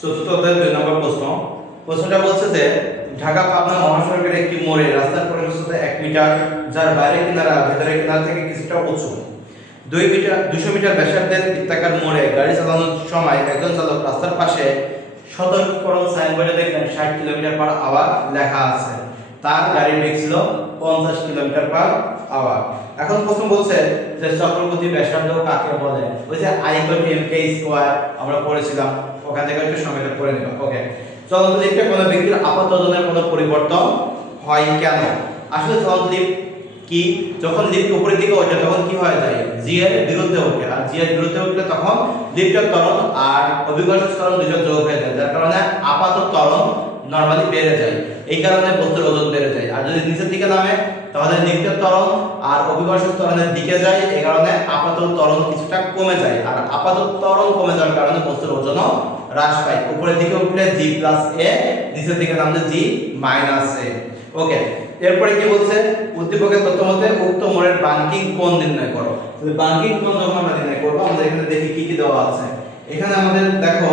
চতুর্থ অধ্যায়ের 2 নম্বর প্রশ্ন। প্রশ্নটা বলছে যে ঢাকা পাবনা মহাসড়কের একটি মোড়ে রাস্তার প্রশস্ততা 1 মিটার, যার বাইরের কিনারা ভেতরের কিনারা থেকে কিছুটা উঁচু। 200 মিটার ব্যাসার্ধের বৃত্তাকার মোড়ে গাড়ি চালানোর সময় একজন চালক রাস্তার পাশে সতর্কীকরণ সাইনবোর্ডে দেখলেন 60 কিলোমিটার/আওয়ার লেখা আছে। তার গাড়ির বেগ ছিল 50 কিলোমিটার/আওয়ার। এখন প্রশ্ন বলছে যে চক্রবর্তী ব্যাসার্ধ কাকে বলে? ওই যে I = mk² আমরা পড়েছিলাম, ওখান থেকে একটু সময়টা পড়ে নিবা। ওকে, চলন্ত লিফটে কোনো ব্যক্তির আপাত ওজনের কোনো পরিবর্তন হয় কেন? আসলে চলন্ত লিফট কি, যখন লিফট উপরের দিকে ওঠে তখন কি হয়ে যায়? জি এর বিরুদ্ধে ওঠে, আর জি এর বিরুদ্ধে উঠলে তখন লিফটের ত্বরণ আর অভিকর্ষজ ত্বরণ দুটো যোগ হয়ে যায়, যার কারণে আপাত ত্বরণ নরমালি বেড়ে যায়। এই কারণে বস্তুর ওজন বেড়ে যায়। আর যদি নিচের দিকে নামে তাহলে লিফটের ত্বরণ আর অভিকর্ষজ ত্বরণের দিকে যায়, এই কারণে আপাত ত্বরণ কিছুটা কমে যায়। আর আপাত ত্বরণ কমে যাওয়ার কারণে বস্তুর ওজনও হ্রাস পায়। উপরের দিকে উঠলে g+a, নিচের দিকে নামলে g-a। ওকে, এরপরে কি বলছে? উদ্দীপকের তথ্য মতে উক্ত মোড়ের বাঙ্কিং কোণ নির্ণয় করো। তাহলে বাঙ্কিং কোণ যখন আমরা নির্ণয় করব, আমাদের এখানে দেখি কি কি দেওয়া আছে। এখানে আমাদের দেখো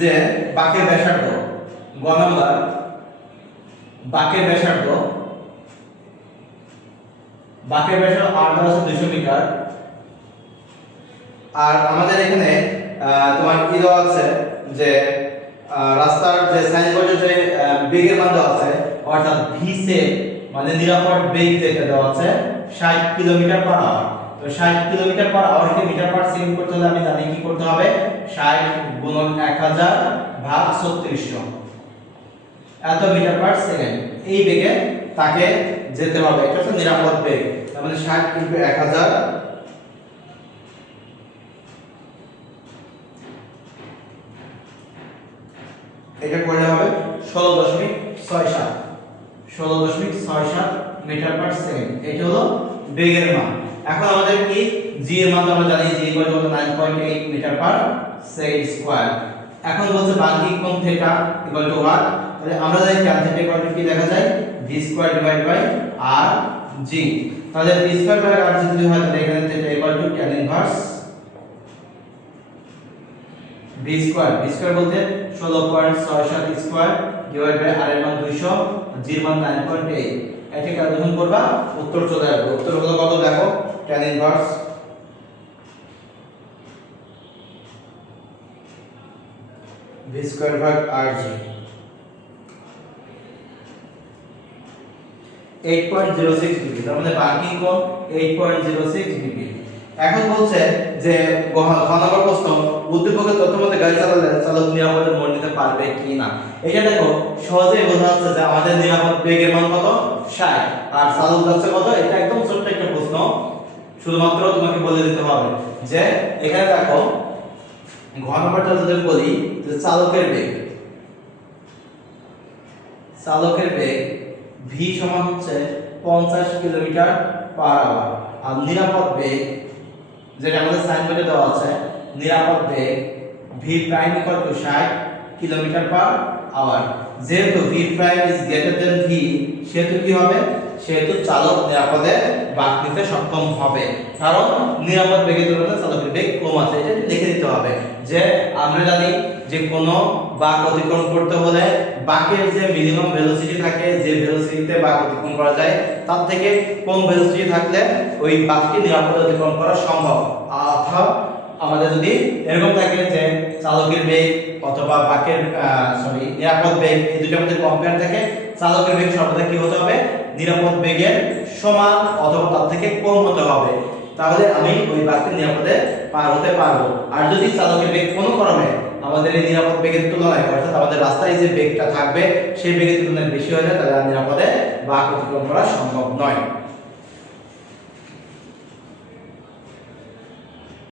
যে বাঁকের ব্যাসার্ধ, গ নাম্বার বাঁকের ব্যাসার্ধ r দেওয়া আছে 200 মিটার। আর আমাদের এখানে তোমার কি দেওয়া আছে যে রাস্তার যে সাইনবোর্ডে যে বেগের মান দেওয়া আছে, অর্থাৎ v/s মানে নিরাপদ বেগ যেটা দেওয়া আছে 60 কিলোমিটার/আওয়ার। তো 60 কিলোমিটার/আওয়ার কে মিটার/সেকেন্ড করতে হলে আমি জানি কি করতে হবে, 60 গুণন 1000 ভাগ 3600, এত মিটার/সেকেন্ড। এই বেগে তাকে যেতে হবে, এটা হচ্ছে নিরাপদ বেগ। তার মানে 60 × 1000, এটা করলে হবে 16.67 মিটার/সেকেন্ড। এটা হলো বেগের মান। এখন আমাদের কি জি এর মান আমরা জানি, জি = 9.8 মিটার/সেকেন্ড²। এখন বলছে বাঙ্কিং কোণ θ = 1। তাহলে আমরা জানি tan θ = কি লেখা যায়, v² / rg। তাহলে v² / rg যদি হয় তাহলে এখানে θ = tan ইনভার্স v²। v² বলতে 16.67² ডিভাইড বাই r এর মান 200, g এর মান 9.8। এটাকে ক্যালকুলেশন করবা, উত্তর চলে আসবে। উত্তর হলো কত দেখো, tan ইনভার্স v² ভাগ rg 8.06 ডিগ্রি। তার মানে বাঙ্কিং কোণ 8.06 ডিগ্রি। এখন বলছে যে ঘ নম্বর প্রশ্ন, উদ্দীপকের তথ্য মতে গাড়ি চালালে চালক নিরাপদে মোড় নিতে পারবে কি না। এটা দেখো সহজেই বোঝা যাচ্ছে যে আমাদের নিরাপদ বেগের মান কত, 60, আর চালক যাচ্ছে কত। এটা একদম ছোট্ট একটা প্রশ্ন, শুধুমাত্র তোমাকে বলে দিতে হবে যে এখানে দেখো ঘ নম্বরটা যদি বলি যে চালকের বেগ v সমান হচ্ছে 50 কিলোমিটার/আওয়ার। আর নিরাপদ বেগ যেটা আমাদের সাইনবোর্ডে দেওয়া আছে, নিরাপদ বেগ v' = 60 কিলোমিটার/আওয়ার। যেহেতু v' > v, সেহেতু কি হবে, সেহেতু চালক নিরাপদে বাঁক নিতে সক্ষম হবে, কারণ নিরাপদ বেগের তুলনায় চালকের বেগ কম আছে। এটা লিখে দিতে হবে যে আমরা জানি যে কোনো বাঁক অতিক্রম করতে হলে বাঁকের যে মিনিমাম ভেলোসিটি থাকে, যে ভেলোসিটিতে বাঁক অতিক্রম করা যায় তার থেকে কম ভেলোসিটি থাকলে ওই বাঁকটি নিরাপদে অতিক্রম করা সম্ভব। অর্থাৎ আমাদের যদি এরকম থাকে যে চালকের বেগ অথবা বাঁকের নিরাপদ বেগ, এই দুটোর মধ্যে কম্পেয়ার থাকে, চালকের বেগ সর্বদা কি হতে হবে, নিরাপদ বেগের সমান অথবা তার থেকে কম হতে হবে, তাহলে আমি ওই বাঁকটি নিরাপদে পার হতে পারবো। আর যদি চালকের বেগ কোনো কারণে আমাদের এই নিরাপদ বেগের তুলনায়, অর্থাৎ আমাদের রাস্তায় যে বেগটা থাকবে সেই বেগের তুলনায় বেশি হয়ে যায়, তাহলে নিরাপদে বাঁক অতিক্রম করা সম্ভব নয়।